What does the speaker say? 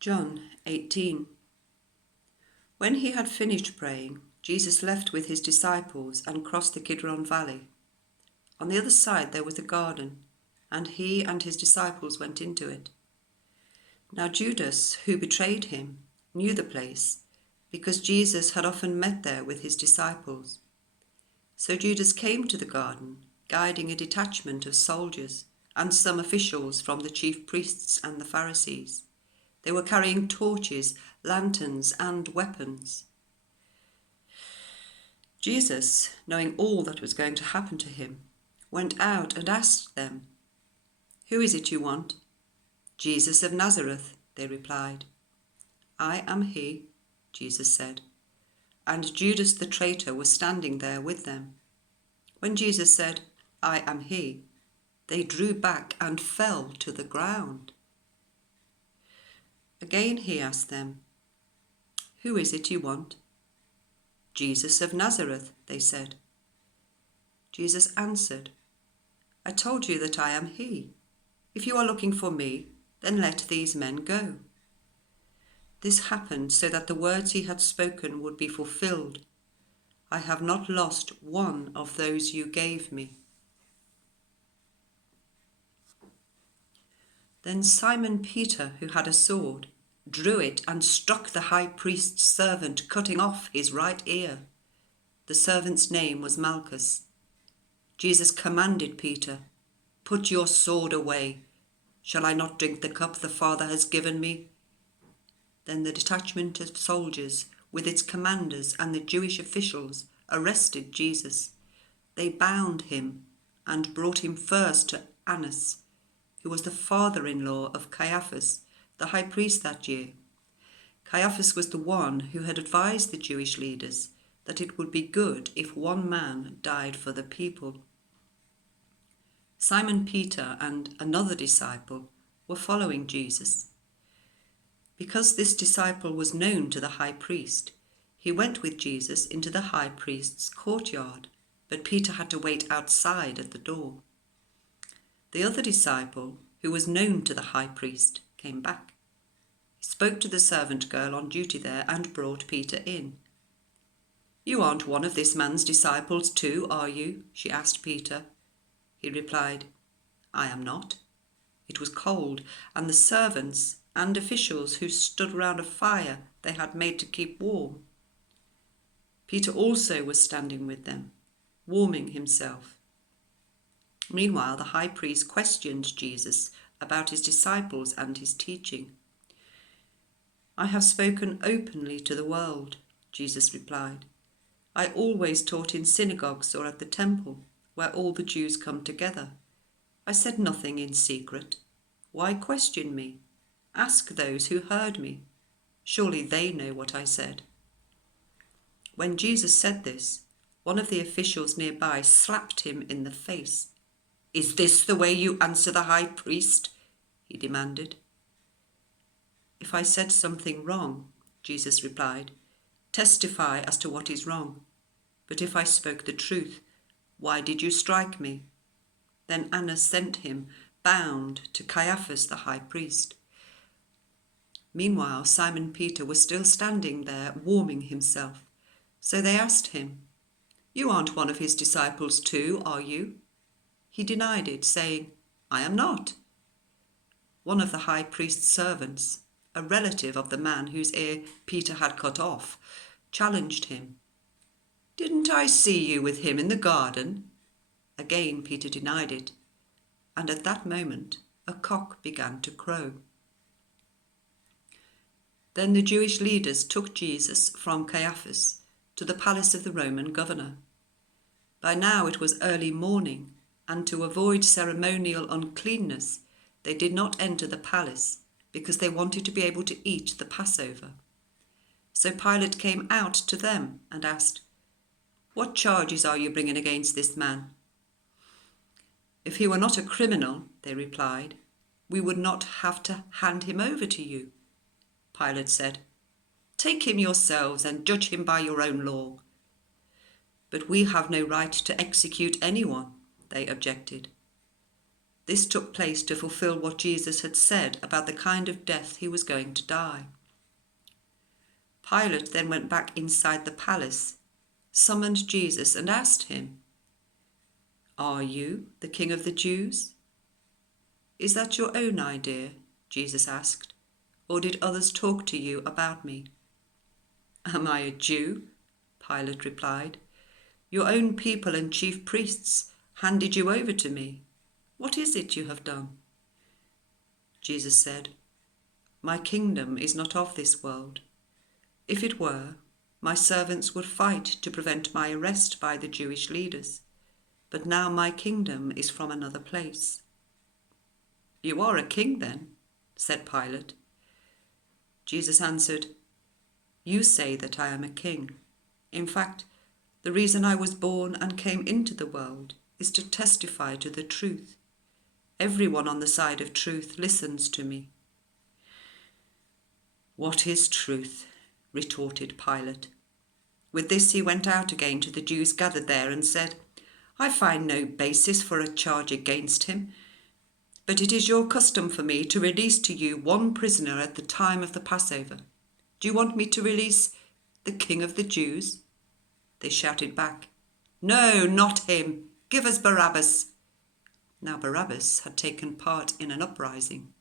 John 18. When he had finished praying, Jesus left with his disciples and crossed the Kidron Valley. On the other side there was a garden, and he and his disciples went into it. Now Judas, who betrayed him, knew the place, because Jesus had often met there with his disciples. So Judas came to the garden, guiding a detachment of soldiers and some officials from the chief priests and the Pharisees. They were carrying torches, lanterns, and weapons. Jesus, knowing all that was going to happen to him, went out and asked them, "Who is it you want?" "Jesus of Nazareth," they replied. "I am he," Jesus said. And Judas the traitor was standing there with them. When Jesus said, "I am he," they drew back and fell to the ground. Again he asked them, "Who is it you want?" "Jesus of Nazareth," they said. Jesus answered, "I told you that I am he. If you are looking for me, then let these men go." This happened so that the words he had spoken would be fulfilled. "I have not lost one of those you gave me." Then Simon Peter, who had a sword, drew it and struck the high priest's servant, cutting off his right ear. The servant's name was Malchus. Jesus commanded Peter, "Put your sword away. Shall I not drink the cup the Father has given me?" Then the detachment of soldiers, with its commanders and the Jewish officials, arrested Jesus. They bound him and brought him first to Annas, who was the father-in-law of Caiaphas, the high priest that year. Caiaphas was the one who had advised the Jewish leaders that it would be good if one man died for the people. Simon Peter and another disciple were following Jesus. Because this disciple was known to the high priest, he went with Jesus into the high priest's courtyard, but Peter had to wait outside at the door. The other disciple, who was known to the high priest, came back. He spoke to the servant girl on duty there and brought Peter in. "You aren't one of this man's disciples too, are you?" she asked Peter. He replied, "I am not." It was cold, and the servants and officials who stood round a fire they had made to keep warm. Peter also was standing with them, warming himself. Meanwhile, the high priest questioned Jesus about his disciples and his teaching. "I have spoken openly to the world," Jesus replied. "I always taught in synagogues or at the temple, where all the Jews come together. I said nothing in secret. Why question me? Ask those who heard me. Surely they know what I said." When Jesus said this, one of the officials nearby slapped him in the face. "Is this the way you answer the high priest?" he demanded. "If I said something wrong," Jesus replied, "testify as to what is wrong. But if I spoke the truth, why did you strike me?" Then Annas sent him, bound, to Caiaphas the high priest. Meanwhile, Simon Peter was still standing there, warming himself. So they asked him, "You aren't one of his disciples too, are you?" He denied it, saying, "I am not." One of the high priest's servants, a relative of the man whose ear Peter had cut off, challenged him. "Didn't I see you with him in the garden?" Again Peter denied it, and at that moment a cock began to crow. Then the Jewish leaders took Jesus from Caiaphas to the palace of the Roman governor. By now it was early morning, and to avoid ceremonial uncleanness, they did not enter the palace because they wanted to be able to eat the Passover. So Pilate came out to them and asked, "What charges are you bringing against this man?" "If he were not a criminal," they replied, "we would not have to hand him over to you." Pilate said, "Take him yourselves and judge him by your own law." "But we have no right to execute anyone," they objected. This took place to fulfill what Jesus had said about the kind of death he was going to die. Pilate then went back inside the palace, summoned Jesus and asked him, "Are you the King of the Jews?" "Is that your own idea?" Jesus asked, "or did others talk to you about me?" "Am I a Jew?" Pilate replied. "Your own people and chief priests handed you over to me. What is it you have done?" Jesus said, "My kingdom is not of this world. If it were, my servants would fight to prevent my arrest by the Jewish leaders. But now my kingdom is from another place." "You are a king then," said Pilate. Jesus answered, "You say that I am a king. In fact, the reason I was born and came into the world is to testify to the truth. Everyone on the side of truth listens to me." "What is truth?" retorted Pilate. With this he went out again to the Jews gathered there and said, "I find no basis for a charge against him. But it is your custom for me to release to you one prisoner at the time of the Passover. Do you want me to release the King of the Jews?" They shouted back, "No, not him. Give us Barabbas." Now Barabbas had taken part in an uprising.